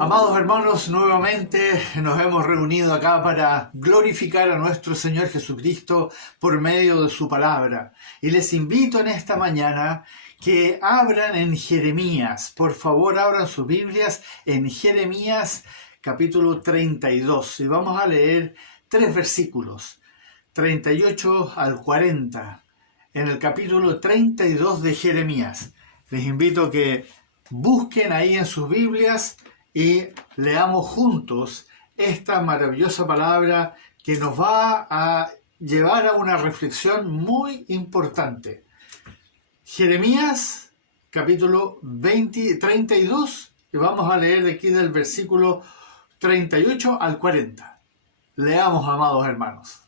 Amados hermanos, nuevamente nos hemos reunido acá para glorificar a nuestro Señor Jesucristo por medio de su palabra. Y les invito en esta mañana que abran en Jeremías. Por favor, abran sus Biblias en Jeremías capítulo 32. Y vamos a leer 3 versículos, 38 al 40, en el capítulo 32 de Jeremías. Les invito a que busquen ahí en sus Biblias y leamos juntos esta maravillosa palabra que nos va a llevar a una reflexión muy importante. Jeremías capítulo 32 y vamos a leer de aquí del versículo 38 al 40. Leamos, amados hermanos.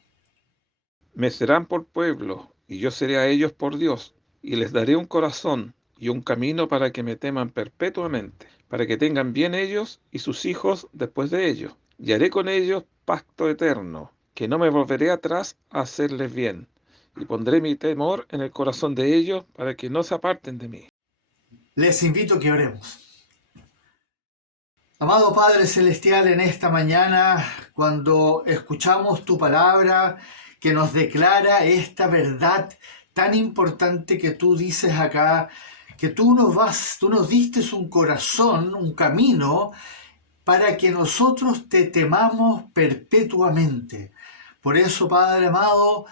Me serán por pueblo, y yo seré a ellos por Dios, y les daré un corazón y un camino para que me teman perpetuamente, para que tengan bien ellos y sus hijos después de ellos. Y haré con ellos pacto eterno, que no me volveré atrás a hacerles bien, y pondré mi temor en el corazón de ellos para que no se aparten de mí. Les invito a que oremos. Amado Padre Celestial, en esta mañana, cuando escuchamos tu palabra que nos declara esta verdad tan importante que tú dices acá, que tú nos diste un corazón, un camino, para que nosotros te temamos perpetuamente. Por eso, Padre amado,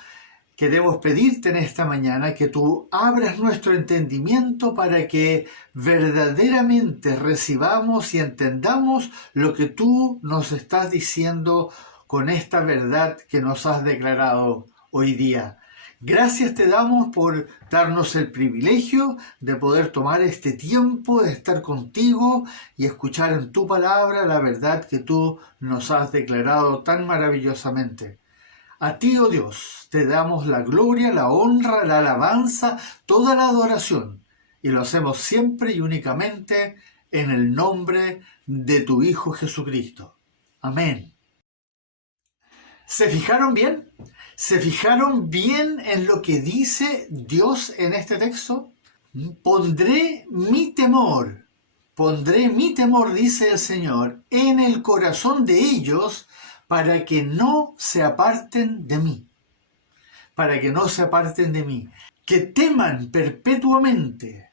queremos pedirte en esta mañana que tú abras nuestro entendimiento para que verdaderamente recibamos y entendamos lo que tú nos estás diciendo con esta verdad que nos has declarado hoy día. Gracias te damos por darnos el privilegio de poder tomar este tiempo de estar contigo y escuchar en tu palabra la verdad que tú nos has declarado tan maravillosamente. A ti, oh Dios, te damos la gloria, la honra, la alabanza, toda la adoración. Y lo hacemos siempre y únicamente en el nombre de tu Hijo Jesucristo. Amén. ¿Se fijaron bien? ¿Se fijaron bien en lo que dice Dios en este texto? Pondré mi temor, dice el Señor, en el corazón de ellos para que no se aparten de mí. Para que no se aparten de mí. Que teman perpetuamente,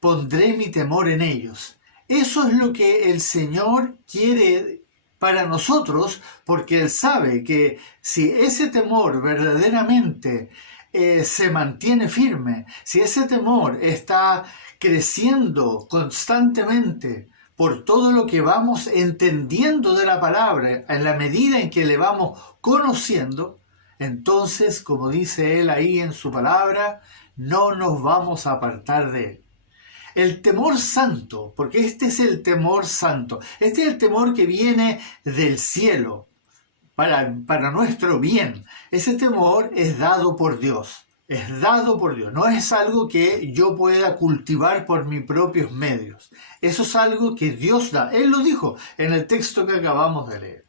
pondré mi temor en ellos. Eso es lo que el Señor quiere para nosotros, porque Él sabe que si ese temor verdaderamente se mantiene firme, si ese temor está creciendo constantemente por todo lo que vamos entendiendo de la palabra, en la medida en que le vamos conociendo, entonces, como dice Él ahí en su palabra, no nos vamos a apartar de Él. El temor santo, porque este es el temor santo, este es el temor que viene del cielo para nuestro bien. Ese temor es dado por Dios, no es algo que yo pueda cultivar por mis propios medios. Eso es algo que Dios da. Él lo dijo en el texto que acabamos de leer.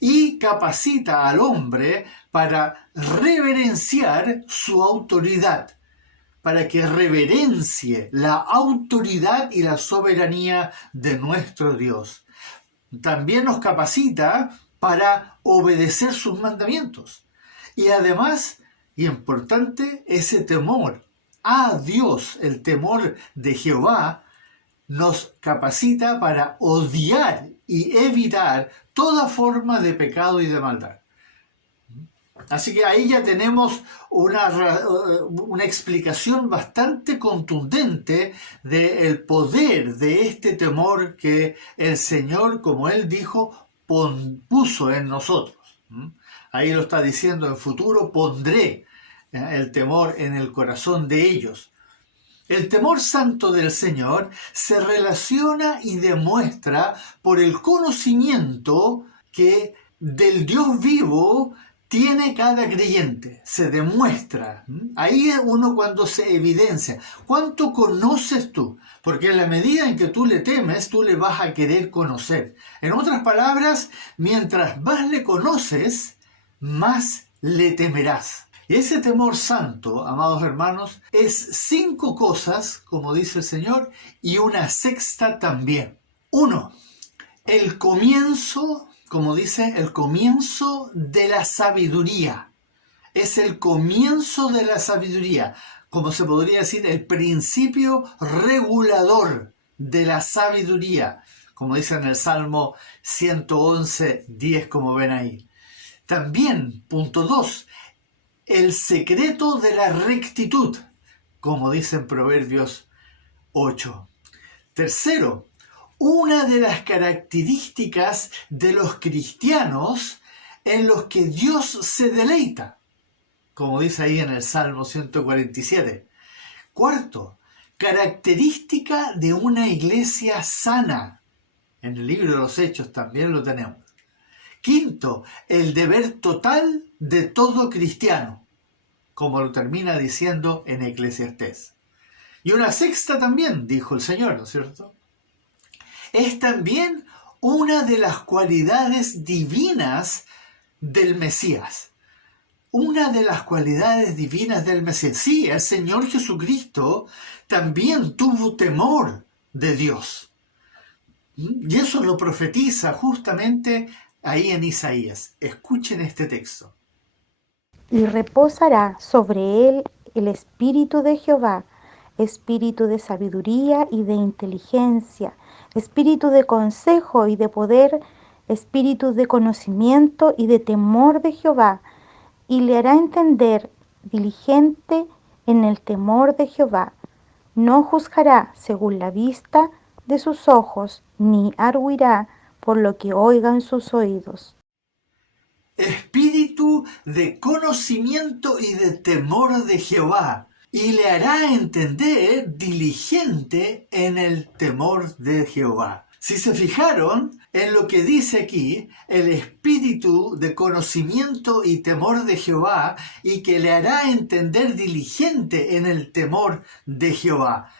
Y capacita al hombre para reverenciar su autoridad, para que reverencie la autoridad y la soberanía de nuestro Dios. También nos capacita para obedecer sus mandamientos. Y además, y importante, ese temor a Dios, el temor de Jehová, nos capacita para odiar y evitar toda forma de pecado y de maldad. Así que ahí ya tenemos una explicación bastante contundente del poder de este temor que el Señor, como Él dijo, puso en nosotros. Ahí lo está diciendo en futuro, pondré el temor en el corazón de ellos. El temor santo del Señor se relaciona y demuestra por el conocimiento que del Dios vivo tiene cada creyente, se demuestra. Ahí es uno cuando se evidencia. ¿Cuánto conoces tú? Porque en la medida en que tú le temes, tú le vas a querer conocer. En otras palabras, mientras más le conoces, más le temerás. Y ese temor santo, amados hermanos, es 5 cosas, como dice el Señor, y una sexta también. 1. El comienzo, como dice, el comienzo de la sabiduría. Es el comienzo de la sabiduría, como se podría decir, el principio regulador de la sabiduría, como dice en el Salmo 111, 10, como ven ahí. También, punto 2, el secreto de la rectitud, como dice en Proverbios 8. Tercero, una de las características de los cristianos en los que Dios se deleita, como dice ahí en el Salmo 147. Cuarto, característica de una iglesia sana. En el libro de los Hechos también lo tenemos. Quinto, el deber total de todo cristiano, como lo termina diciendo en Eclesiastés. Y una sexta también, dijo el Señor, ¿no es cierto? Es también una de las cualidades divinas del Mesías. Una de las cualidades divinas del Mesías. Sí, el Señor Jesucristo también tuvo temor de Dios. Y eso lo profetiza justamente ahí en Isaías. Escuchen este texto. Y reposará sobre él el espíritu de Jehová, espíritu de sabiduría y de inteligencia, espíritu de consejo y de poder, espíritu de conocimiento y de temor de Jehová, y le hará entender diligente en el temor de Jehová. No juzgará según la vista de sus ojos, ni arguirá por lo que oigan sus oídos. Espíritu de conocimiento y de temor de Jehová, y le hará entender diligente en el temor de Jehová. Si se fijaron en lo que dice aquí, el espíritu de conocimiento y temor de Jehová, y que le hará entender diligente en el temor de Jehová.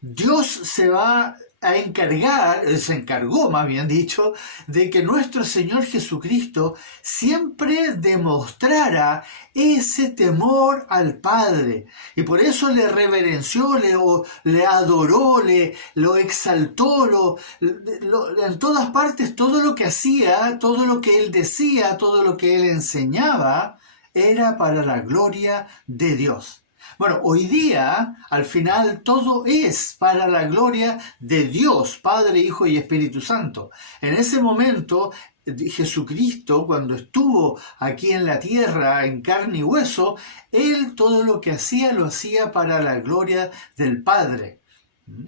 Dios se va a encargar, se encargó más bien dicho, de que nuestro Señor Jesucristo siempre demostrara ese temor al Padre. Y por eso le reverenció, le adoró, lo exaltó, en todas partes todo lo que hacía, todo lo que Él decía, todo lo que Él enseñaba, era para la gloria de Dios. Bueno, hoy día, al final, todo es para la gloria de Dios, Padre, Hijo y Espíritu Santo. En ese momento, Jesucristo, cuando estuvo aquí en la tierra, en carne y hueso, Él todo lo que hacía, lo hacía para la gloria del Padre.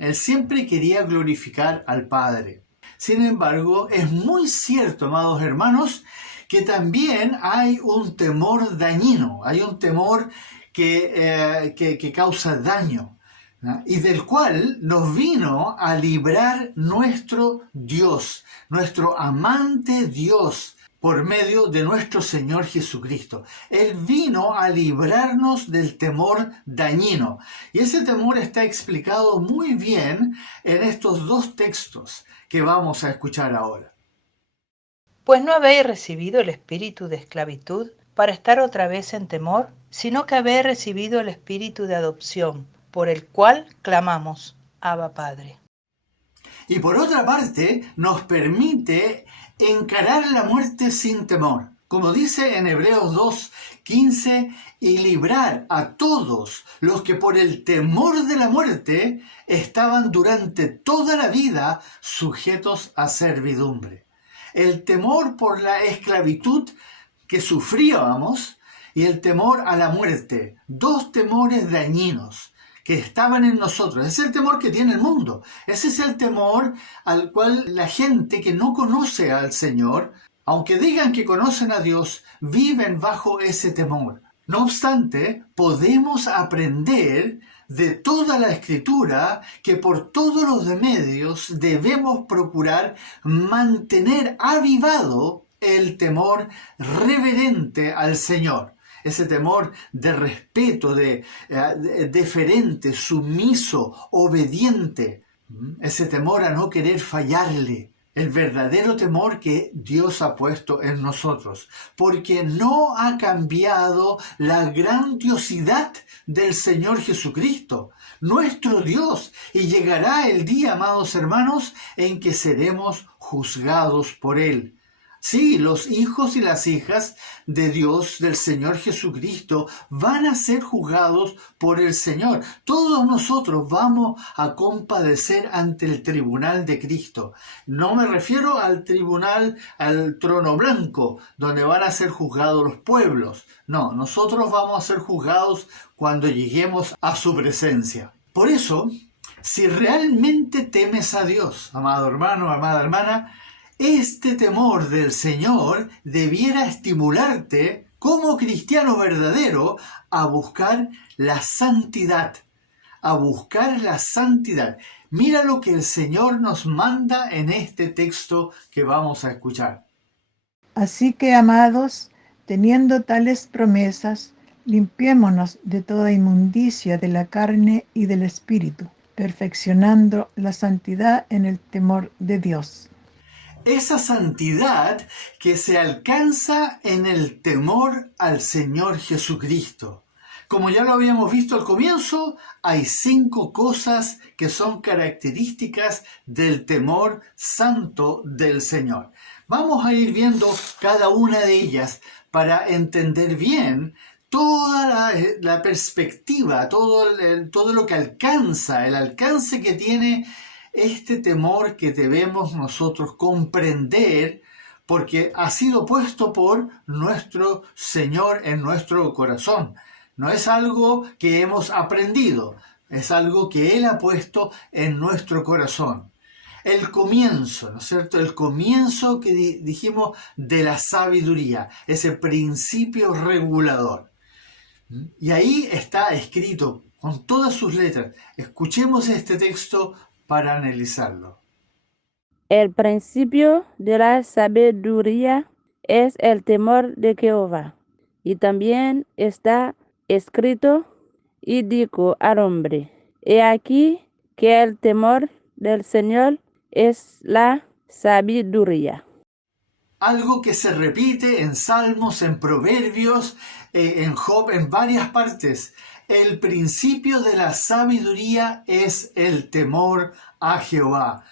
Él siempre quería glorificar al Padre. Sin embargo, es muy cierto, amados hermanos, que también hay un temor dañino, hay un temor que causa daño, ¿no? Y del cual nos vino a librar nuestro Dios, nuestro amante Dios, por medio de nuestro Señor Jesucristo. Él vino a librarnos del temor dañino. Y ese temor está explicado muy bien en estos 2 textos que vamos a escuchar ahora. Pues no habéis recibido el espíritu de esclavitud para estar otra vez en temor, sino que habéis recibido el espíritu de adopción, por el cual clamamos, Abba Padre. Y por otra parte, nos permite encarar la muerte sin temor. Como dice en Hebreos 2:15, y librar a todos los que por el temor de la muerte estaban durante toda la vida sujetos a servidumbre. El temor por la esclavitud que sufríamos y el temor a la muerte, 2 temores dañinos que estaban en nosotros. Ese es el temor que tiene el mundo. Ese es el temor al cual la gente que no conoce al Señor, aunque digan que conocen a Dios, viven bajo ese temor. No obstante, podemos aprender de toda la Escritura que por todos los medios debemos procurar mantener avivado el temor reverente al Señor. Ese temor de respeto, de deferente, sumiso, obediente. Ese temor a no querer fallarle. el verdadero temor que Dios ha puesto en nosotros, porque no ha cambiado la grandiosidad del Señor Jesucristo, nuestro Dios, y llegará el día, amados hermanos, en que seremos juzgados por Él. Sí, los hijos y las hijas de Dios, del Señor Jesucristo, van a ser juzgados por el Señor. Todos nosotros vamos a compadecer ante el tribunal de Cristo. No me refiero al tribunal, al trono blanco, donde van a ser juzgados los pueblos. No, nosotros vamos a ser juzgados cuando lleguemos a su presencia. Por eso, si realmente temes a Dios, amado hermano, amada hermana, este temor del Señor debiera estimularte como cristiano verdadero a buscar la santidad, a buscar la santidad. Mira lo que el Señor nos manda en este texto que vamos a escuchar. Así que, amados, teniendo tales promesas, limpiémonos de toda inmundicia de la carne y del espíritu, perfeccionando la santidad en el temor de Dios. Esa santidad que se alcanza en el temor al Señor Jesucristo. Como ya lo habíamos visto al comienzo, hay 5 cosas que son características del temor santo del Señor. Vamos a ir viendo cada una de ellas para entender bien toda la perspectiva, todo lo que alcanza, el alcance que tiene este temor que debemos nosotros comprender, porque ha sido puesto por nuestro Señor en nuestro corazón. No es algo que hemos aprendido, es algo que Él ha puesto en nuestro corazón. El comienzo, ¿no es cierto? El comienzo que dijimos de la sabiduría, ese principio regulador. Y ahí está escrito con todas sus letras. Escuchemos este texto para analizarlo. El principio de la sabiduría es el temor de Jehová. Y también está escrito, y dijo al hombre, he aquí que el temor del Señor es la sabiduría. Algo que se repite en Salmos, en Proverbios, en Job, en varias partes. El principio de la sabiduría es el temor a Jehová.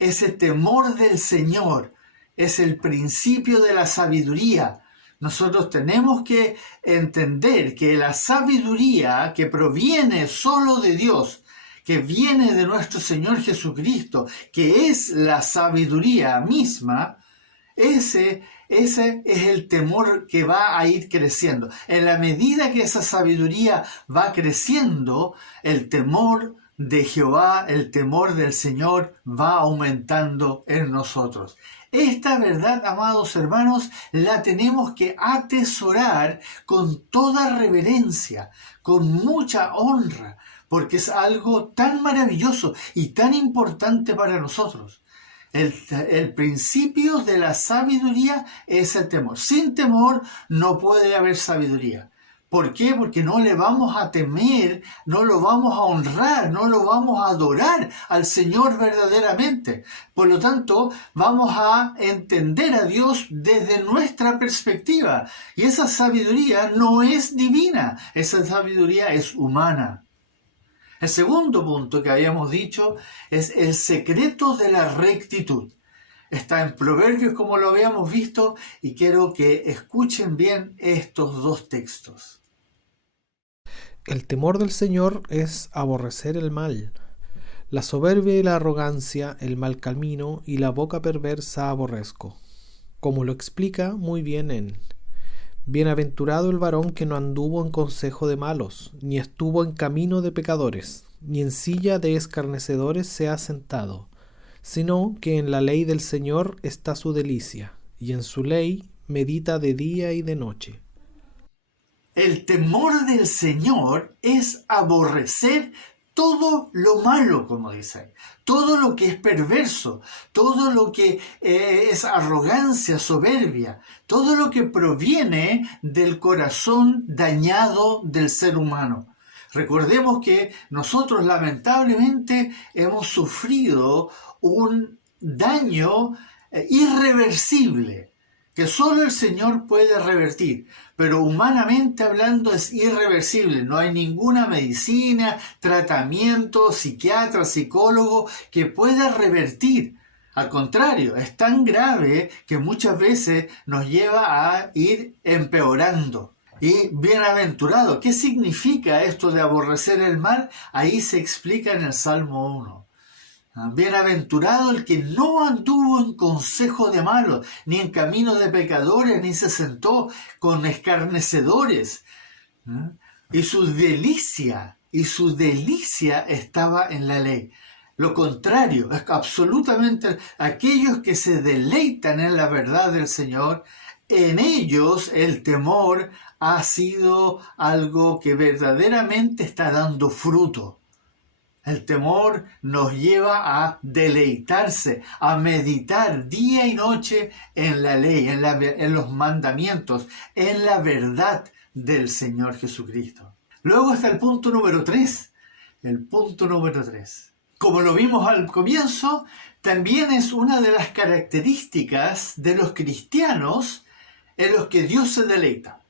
Ese temor del Señor es el principio de la sabiduría. Nosotros tenemos que entender que la sabiduría que proviene solo de Dios, que viene de nuestro Señor Jesucristo, que es la sabiduría misma, ese es el temor que va a ir creciendo. En la medida que esa sabiduría va creciendo, el temor de Jehová, el temor del Señor va aumentando en nosotros. Esta verdad, amados hermanos, la tenemos que atesorar con toda reverencia, con mucha honra, porque es algo tan maravilloso y tan importante para nosotros. El principio de la sabiduría es el temor. Sin temor no puede haber sabiduría. ¿Por qué? Porque no le vamos a temer, no lo vamos a honrar, no lo vamos a adorar al Señor verdaderamente. Por lo tanto, vamos a entender a Dios desde nuestra perspectiva. Y esa sabiduría no es divina, esa sabiduría es humana. El segundo punto que habíamos dicho es el secreto de la rectitud. Está en Proverbios, como lo habíamos visto, y quiero que escuchen bien estos 2 textos. El temor del Señor es aborrecer el mal. La soberbia y la arrogancia, el mal camino y la boca perversa aborrezco. Como lo explica muy bien en Bienaventurado el varón que no anduvo en consejo de malos, ni estuvo en camino de pecadores, ni en silla de escarnecedores se ha sentado, sino que en la ley del Señor está su delicia, y en su ley medita de día y de noche. El temor del Señor es aborrecer todo lo malo, como dicen, todo lo que es perverso, todo lo que es arrogancia, soberbia, todo lo que proviene del corazón dañado del ser humano. Recordemos que nosotros lamentablemente hemos sufrido un daño irreversible, que solo el Señor puede revertir, pero humanamente hablando es irreversible. No hay ninguna medicina, tratamiento, psiquiatra, psicólogo que pueda revertir. Al contrario, es tan grave que muchas veces nos lleva a ir empeorando. Y bienaventurado, ¿qué significa esto de aborrecer el mal? Ahí se explica en el Salmo 1. Bienaventurado el que no anduvo en consejo de malos, ni en camino de pecadores, ni se sentó con escarnecedores. Y su delicia estaba en la ley. Lo contrario, es absolutamente aquellos que se deleitan en la verdad del Señor, en ellos el temor ha sido algo que verdaderamente está dando fruto. El temor nos lleva a deleitarse, a meditar día y noche en la ley, en los mandamientos, en la verdad del Señor Jesucristo. Luego está el punto número 3. El punto número 3. Como lo vimos al comienzo, también es una de las características de los cristianos en los que Dios se deleita.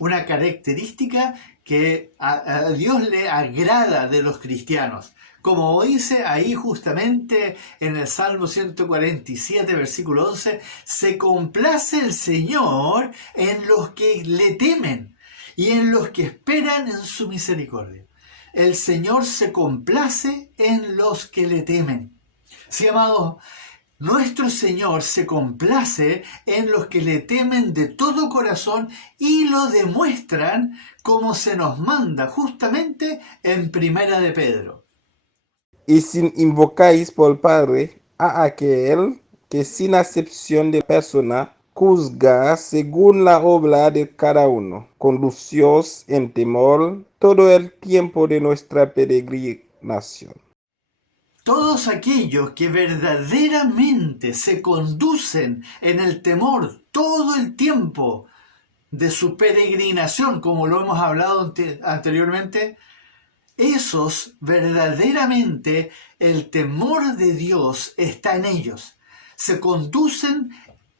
Una característica que a Dios le agrada de los cristianos. Como dice ahí justamente en el Salmo 147, versículo 11, se complace el Señor en los que le temen y en los que esperan en su misericordia. El Señor se complace en los que le temen. Sí, amados, nuestro Señor se complace en los que le temen de todo corazón y lo demuestran como se nos manda justamente en Primera de Pedro. Y si invocáis por Padre a aquel que sin acepción de persona juzga según la obra de cada uno, conducíos en temor todo el tiempo de nuestra peregrinación. Todos aquellos que verdaderamente se conducen en el temor todo el tiempo de su peregrinación, como lo hemos hablado anteriormente, esos verdaderamente el temor de Dios está en ellos. Se conducen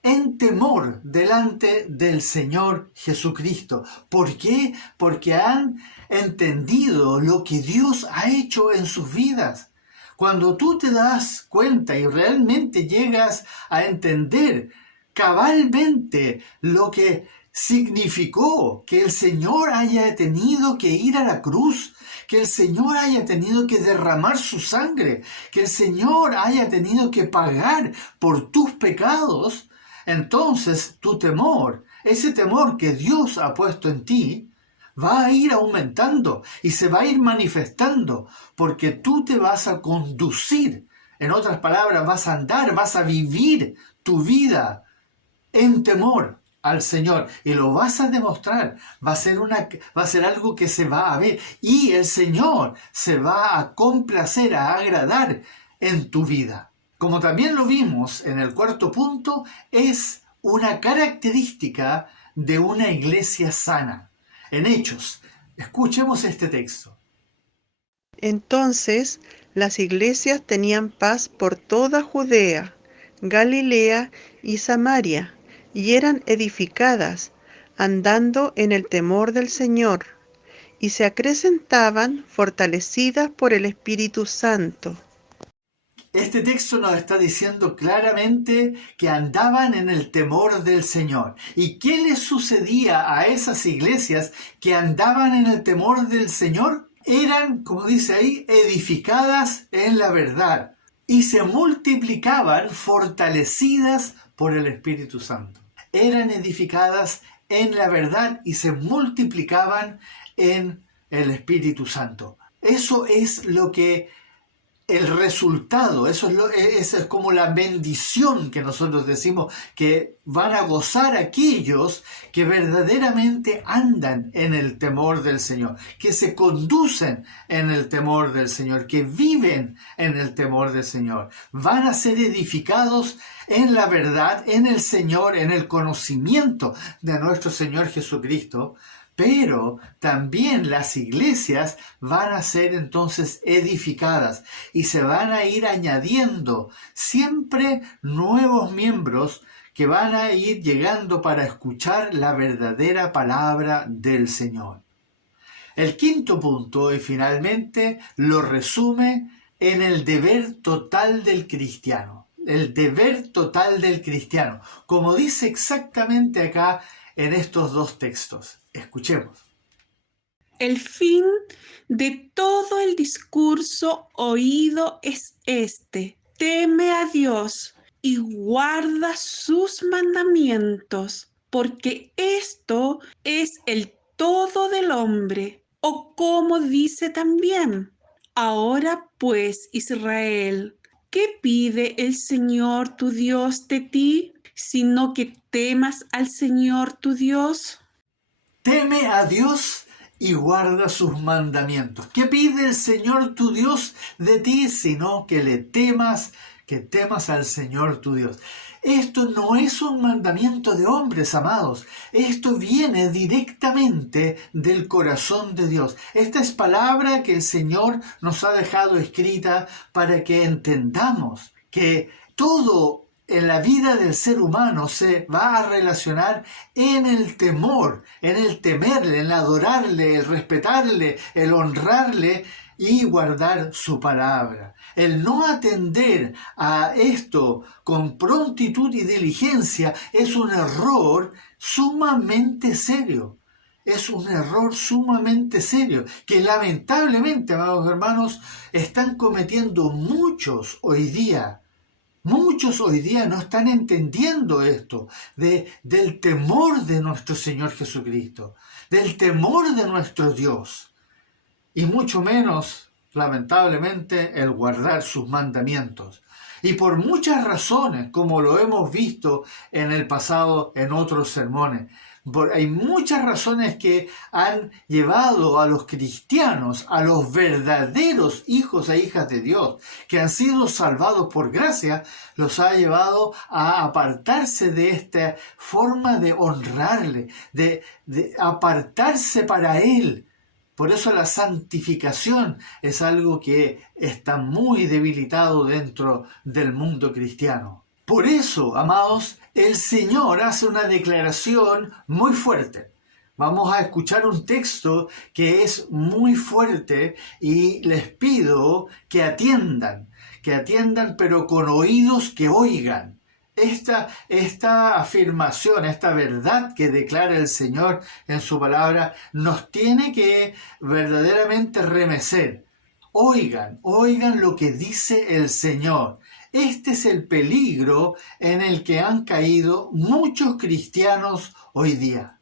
en temor delante del Señor Jesucristo. ¿Por qué? Porque han entendido lo que Dios ha hecho en sus vidas. Cuando tú te das cuenta y realmente llegas a entender cabalmente lo que significó que el Señor haya tenido que ir a la cruz, que el Señor haya tenido que derramar su sangre, que el Señor haya tenido que pagar por tus pecados, entonces tu temor, ese temor que Dios ha puesto en ti, va a ir aumentando y se va a ir manifestando, porque tú te vas a conducir, en otras palabras, vas a andar, vas a vivir tu vida en temor al Señor y lo vas a demostrar. Va a ser algo que se va a ver y el Señor se va a complacer, a agradar en tu vida. Como también lo vimos en el cuarto punto, es una característica de una iglesia sana. En Hechos, escuchemos este texto. Entonces las iglesias tenían paz por toda Judea, Galilea y Samaria, y eran edificadas, andando en el temor del Señor, y se acrecentaban fortalecidas por el Espíritu Santo. Este texto nos está diciendo claramente que andaban en el temor del Señor. ¿Y qué les sucedía a esas iglesias que andaban en el temor del Señor? Eran, como dice ahí, edificadas en la verdad y se multiplicaban fortalecidas por el Espíritu Santo. Eran edificadas en la verdad y se multiplicaban en el Espíritu Santo. Eso es lo que el resultado, eso es como la bendición que nosotros decimos que van a gozar aquellos que verdaderamente andan en el temor del Señor, que se conducen en el temor del Señor, que viven en el temor del Señor. Van a ser edificados en la verdad, en el Señor, en el conocimiento de nuestro Señor Jesucristo, pero también las iglesias van a ser entonces edificadas y se van a ir añadiendo siempre nuevos miembros que van a ir llegando para escuchar la verdadera palabra del Señor. El quinto punto, y finalmente, lo resume en el deber total del cristiano. El deber total del cristiano, como dice exactamente acá en estos dos textos. Escuchemos. El fin de todo el discurso oído es este: teme a Dios y guarda sus mandamientos, porque esto es el todo del hombre. O como dice también: ahora pues, Israel, ¿qué pide el Señor tu Dios de ti, sino que temas al Señor tu Dios? Teme a Dios y guarda sus mandamientos. ¿Qué pide el Señor tu Dios de ti? Sino que le temas, que temas al Señor tu Dios. Esto no es un mandamiento de hombres, amados. Esto viene directamente del corazón de Dios. Esta es palabra que el Señor nos ha dejado escrita para que entendamos que todo en la vida del ser humano se va a relacionar en el temor, en el temerle, en adorarle, el respetarle, el honrarle y guardar su palabra. El no atender a esto con prontitud y diligencia es un error sumamente serio. Es un error sumamente serio que lamentablemente, amados hermanos, están cometiendo muchos hoy día. Muchos hoy día no están entendiendo esto del temor de nuestro Señor Jesucristo, del temor de nuestro Dios, y mucho menos, lamentablemente, el guardar sus mandamientos. Y por muchas razones, como lo hemos visto en el pasado en otros sermones, hay muchas razones que han llevado a los cristianos, a los verdaderos hijos e hijas de Dios, que han sido salvados por gracia, los ha llevado a apartarse de esta forma de honrarle, de apartarse para Él. Por eso la santificación es algo que está muy debilitado dentro del mundo cristiano. Por eso, amados, el Señor hace una declaración muy fuerte. Vamos a escuchar un texto que es muy fuerte y les pido que atiendan pero con oídos que oigan. Esta afirmación, esta verdad que declara el Señor en su palabra, nos tiene que verdaderamente remecer. Oigan lo que dice el Señor. Este es el peligro en el que han caído muchos cristianos hoy día.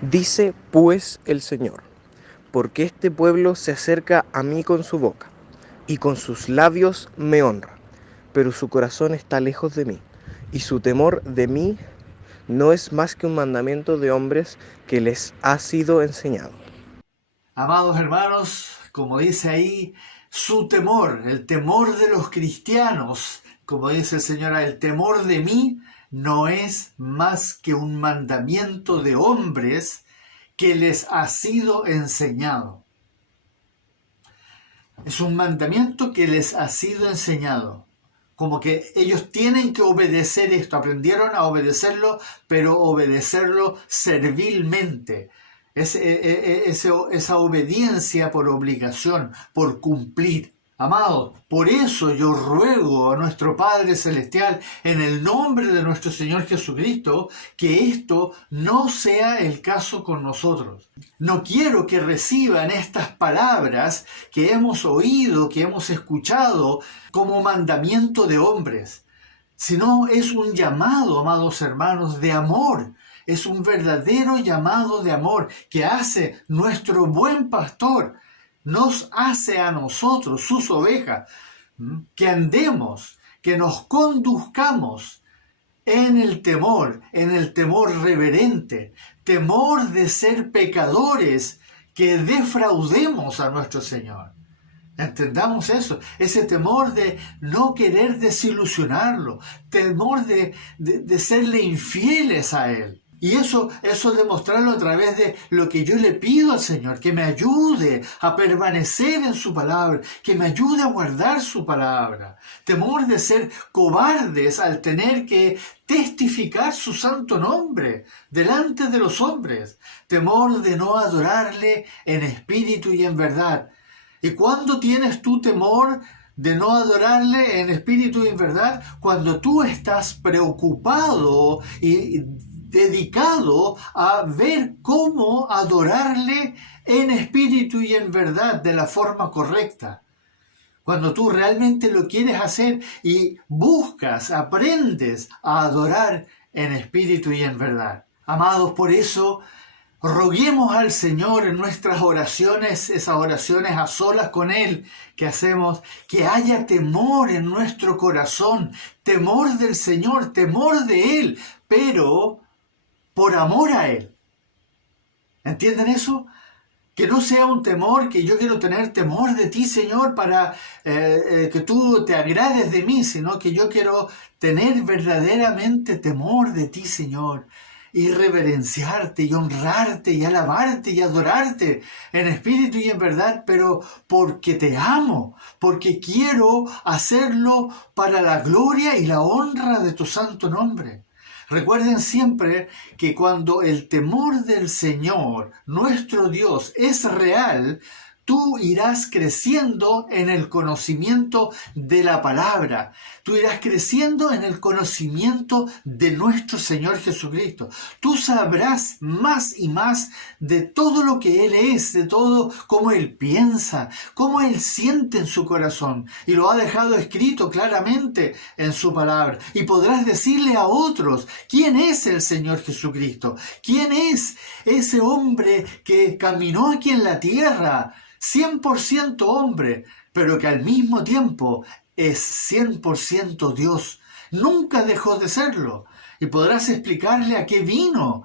Dice pues el Señor: porque este pueblo se acerca a mí con su boca, y con sus labios me honra, pero su corazón está lejos de mí, y su temor de mí no es más que un mandamiento de hombres que les ha sido enseñado. Amados hermanos, como dice ahí, su temor, el temor de los cristianos, como dice el Señor, el temor de mí no es más que un mandamiento de hombres que les ha sido enseñado. Es un mandamiento que les ha sido enseñado. Como que ellos tienen que obedecer esto, aprendieron a obedecerlo, pero obedecerlo servilmente. Esa obediencia por obligación, por cumplir. Amados, por eso yo ruego a nuestro Padre Celestial, en el nombre de nuestro Señor Jesucristo, que esto no sea el caso con nosotros. No quiero que reciban estas palabras que hemos oído, que hemos escuchado, como mandamiento de hombres, sino es un llamado, amados hermanos, de amor. Es un verdadero llamado de amor que hace nuestro buen pastor. Nos hace a nosotros, sus ovejas, que andemos, que nos conduzcamos en el temor reverente, temor de ser pecadores, que defraudemos a nuestro Señor. Entendamos eso, ese temor de no querer desilusionarlo, temor de serle infieles a Él. Y eso demostrarlo a través de lo que yo le pido al Señor, que me ayude a permanecer en su palabra, que me ayude a guardar su palabra. Temor de ser cobardes al tener que testificar su santo nombre delante de los hombres. Temor de no adorarle en espíritu y en verdad. ¿Y cuándo tienes tú temor de no adorarle en espíritu y en verdad? Cuando tú estás preocupado y dedicado a ver cómo adorarle en espíritu y en verdad de la forma correcta. Cuando tú realmente lo quieres hacer y buscas, aprendes a adorar en espíritu y en verdad. Amados, por eso roguemos al Señor en nuestras oraciones, esas oraciones a solas con Él que hacemos, que haya temor en nuestro corazón, temor del Señor, temor de Él, pero por amor a Él. ¿Entienden eso? Que no sea un temor, que yo quiero tener temor de ti, Señor, para que tú te agrades de mí, sino que yo quiero tener verdaderamente temor de ti, Señor, y reverenciarte y honrarte y alabarte y adorarte en espíritu y en verdad, pero porque te amo, porque quiero hacerlo para la gloria y la honra de tu santo nombre. Recuerden siempre que cuando el temor del Señor, nuestro Dios, es real, tú irás creciendo en el conocimiento de la palabra. Tú irás creciendo en el conocimiento de nuestro Señor Jesucristo. Tú sabrás más y más de todo lo que Él es, de todo cómo Él piensa, cómo Él siente en su corazón. Y lo ha dejado escrito claramente en su palabra. Y podrás decirle a otros, ¿quién es el Señor Jesucristo? ¿Quién es ese hombre que caminó aquí en la tierra? 100% hombre, pero que al mismo tiempo es 100% Dios. Nunca dejó de serlo. Y podrás explicarle a qué vino.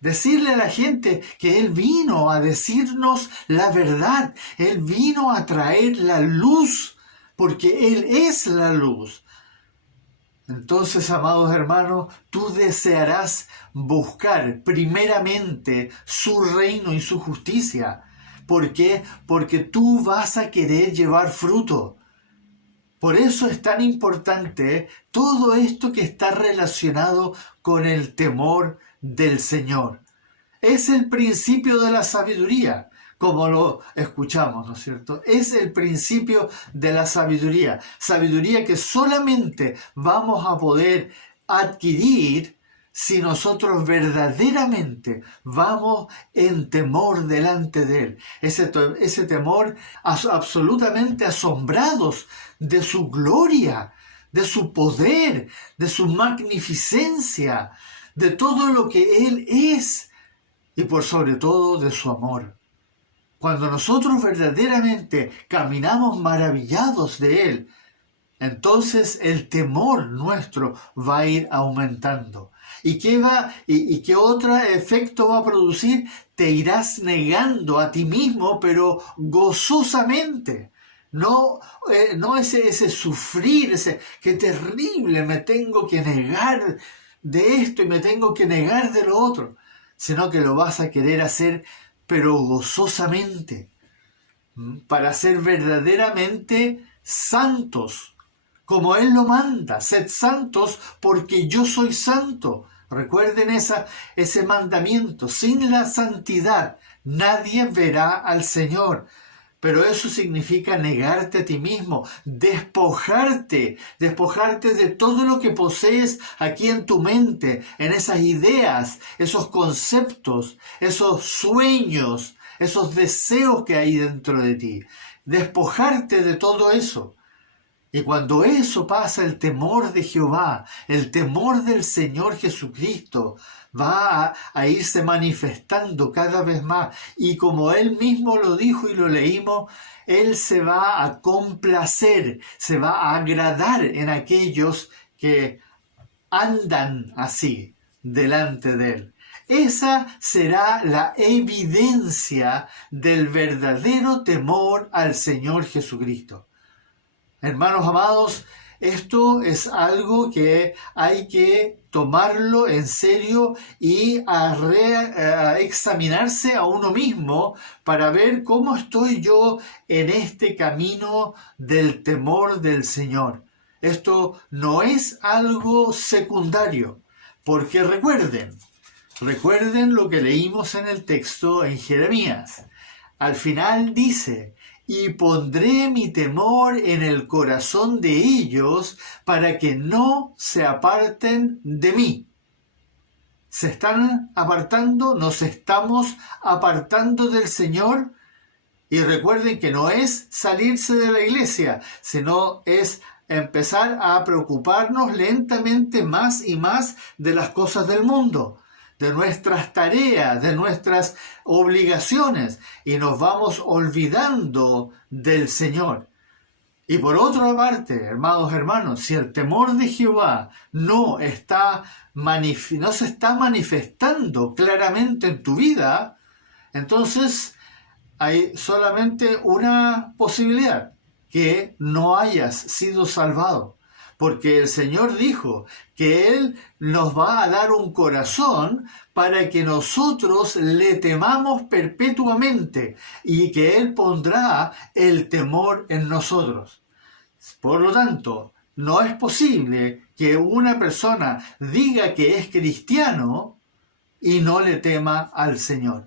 Decirle a la gente que Él vino a decirnos la verdad. Él vino a traer la luz, porque Él es la luz. Entonces, amados hermanos, tú desearás buscar primeramente su reino y su justicia. ¿Por qué? Porque tú vas a querer llevar fruto. Por eso es tan importante todo esto que está relacionado con el temor del Señor. Es el principio de la sabiduría, como lo escuchamos, ¿no es cierto? Es el principio de la sabiduría. Sabiduría que solamente vamos a poder adquirir si nosotros verdaderamente vamos en temor delante de Él. Ese temor absolutamente asombrados de su gloria, de su poder, de su magnificencia, de todo lo que Él es y por sobre todo de su amor. Cuando nosotros verdaderamente caminamos maravillados de Él, entonces el temor nuestro va a ir aumentando. ¿Y qué otro efecto va a producir? Te irás negando a ti mismo, pero gozosamente. No ese sufrir, ese qué terrible, me tengo que negar de esto y me tengo que negar de lo otro, sino que lo vas a querer hacer, pero gozosamente, para ser verdaderamente santos, como Él lo manda. Sed santos porque yo soy santo. Recuerden ese mandamiento. Sin la santidad nadie verá al Señor. Pero eso significa negarte a ti mismo, despojarte de todo lo que posees aquí en tu mente, en esas ideas, esos conceptos, esos sueños, esos deseos que hay dentro de ti. Despojarte de todo eso. Y cuando eso pasa, el temor de Jehová, el temor del Señor Jesucristo, va a irse manifestando cada vez más. Y como Él mismo lo dijo y lo leímos, Él se va a complacer, se va a agradar en aquellos que andan así delante de Él. Esa será la evidencia del verdadero temor al Señor Jesucristo. Hermanos amados, Esto es algo que hay que tomarlo en serio y a examinarse a uno mismo para ver cómo estoy yo en este camino del temor del Señor. Esto no es algo secundario, porque recuerden lo que leímos en el texto en Jeremías. Al final dice: y pondré mi temor en el corazón de ellos para que no se aparten de mí. ¿Se están apartando? ¿Nos estamos apartando del Señor? Y recuerden que no es salirse de la iglesia, sino es empezar a preocuparnos lentamente más y más de las cosas del mundo, de nuestras tareas, de nuestras obligaciones, y nos vamos olvidando del Señor. Y por otra parte, hermanos, si el temor de Jehová no se está manifestando claramente en tu vida, entonces hay solamente una posibilidad: que no hayas sido salvado. Porque el Señor dijo que Él nos va a dar un corazón para que nosotros le temamos perpetuamente y que Él pondrá el temor en nosotros. Por lo tanto, no es posible que una persona diga que es cristiano y no le tema al Señor,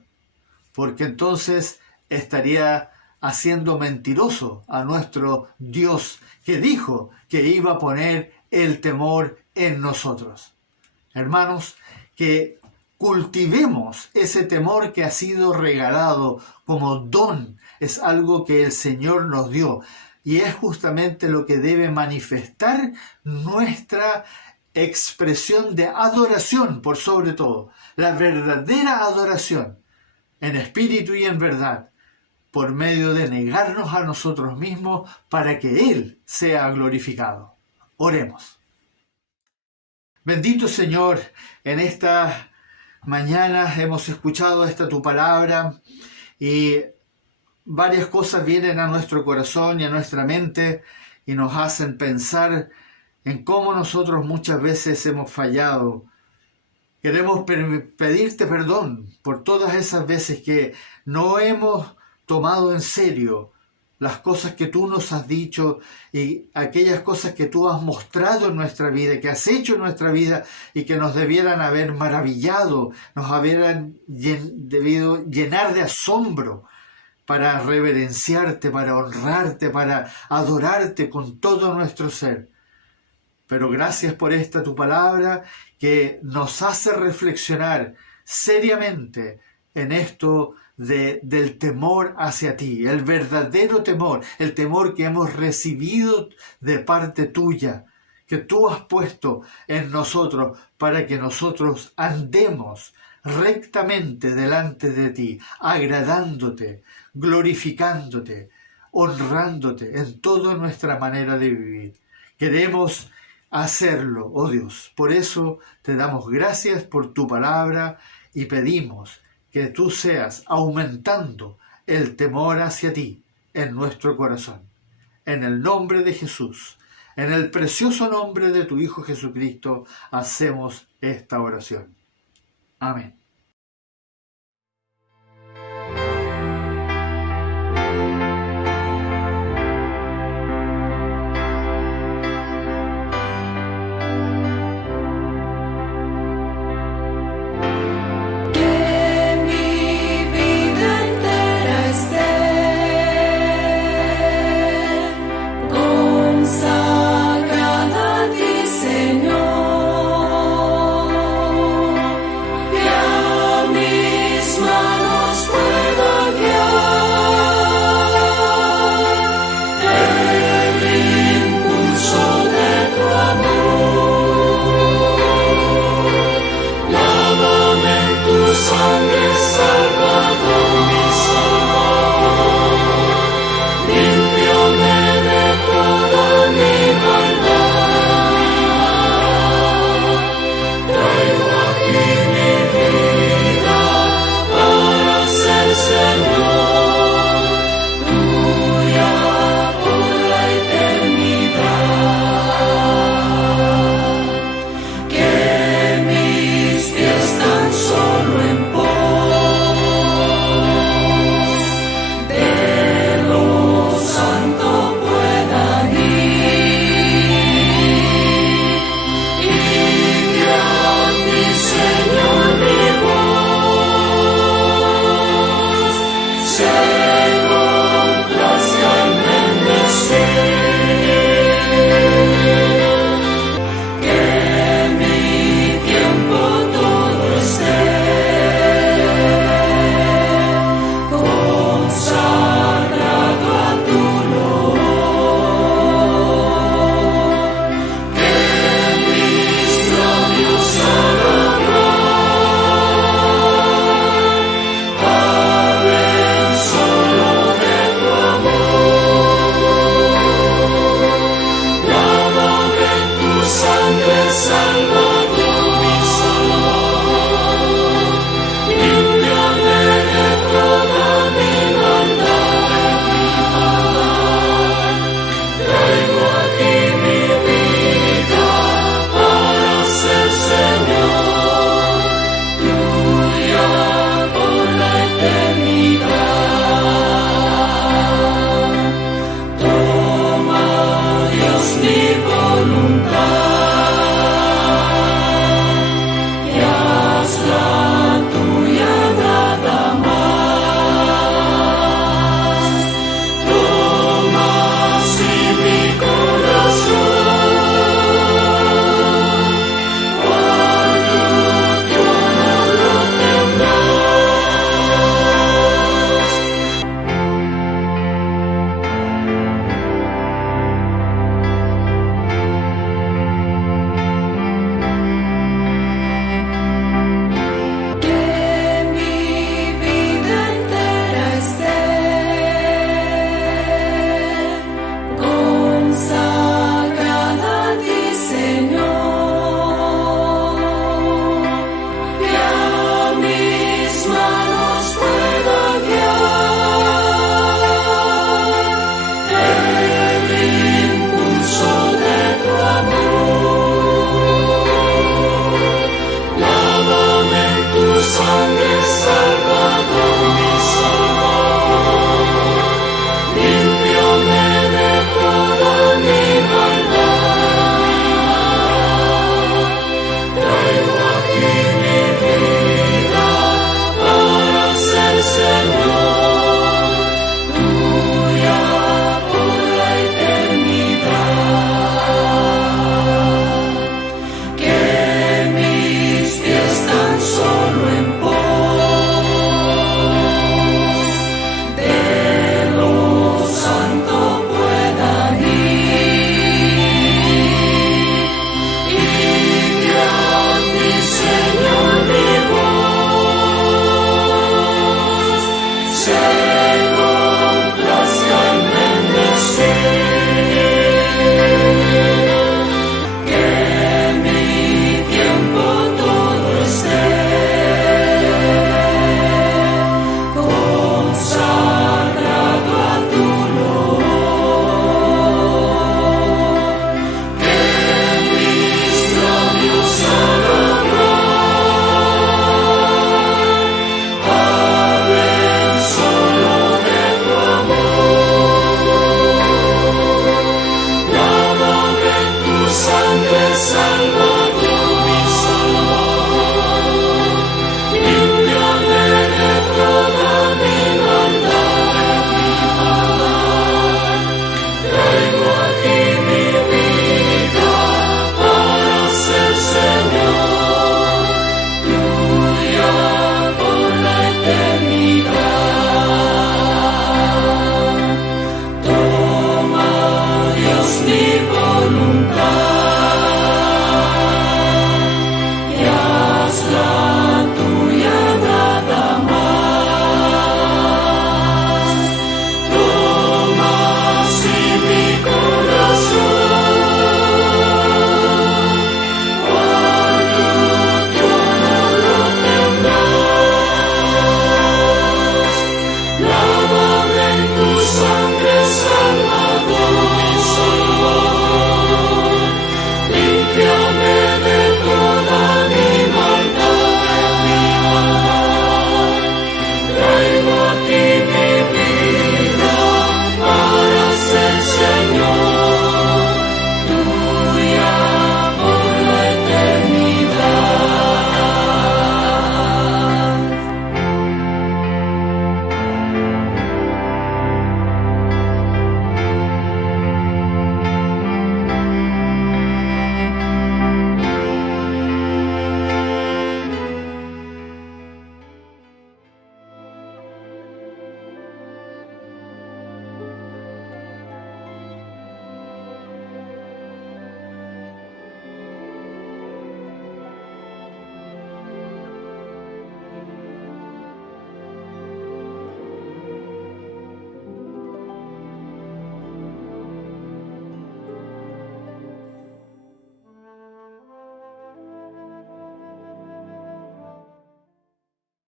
porque entonces estaría haciendo mentiroso a nuestro Dios, que dijo que iba a poner el temor en nosotros. Hermanos, que cultivemos ese temor que ha sido regalado como don. Es algo que el Señor nos dio y es justamente lo que debe manifestar nuestra expresión de adoración, por sobre todo, la verdadera adoración, en espíritu y en verdad, por medio de negarnos a nosotros mismos para que Él sea glorificado. Oremos. Bendito Señor, en esta mañana hemos escuchado tu palabra y varias cosas vienen a nuestro corazón y a nuestra mente y nos hacen pensar en cómo nosotros muchas veces hemos fallado. Queremos pedirte perdón por todas esas veces que no hemos tomado en serio las cosas que tú nos has dicho y aquellas cosas que tú has mostrado en nuestra vida, que has hecho en nuestra vida y que nos debieran haber maravillado, nos hubieran debido llenar de asombro para reverenciarte, para honrarte, para adorarte con todo nuestro ser. Pero gracias por tu palabra que nos hace reflexionar seriamente en esto del temor hacia ti, el verdadero temor, el temor que hemos recibido de parte tuya, que tú has puesto en nosotros para que nosotros andemos rectamente delante de ti, agradándote, glorificándote, honrándote en toda nuestra manera de vivir. Queremos hacerlo, oh Dios. Por eso te damos gracias por tu palabra y pedimos que tú seas aumentando el temor hacia ti en nuestro corazón. En el nombre de Jesús, en el precioso nombre de tu Hijo Jesucristo, hacemos esta oración. Amén.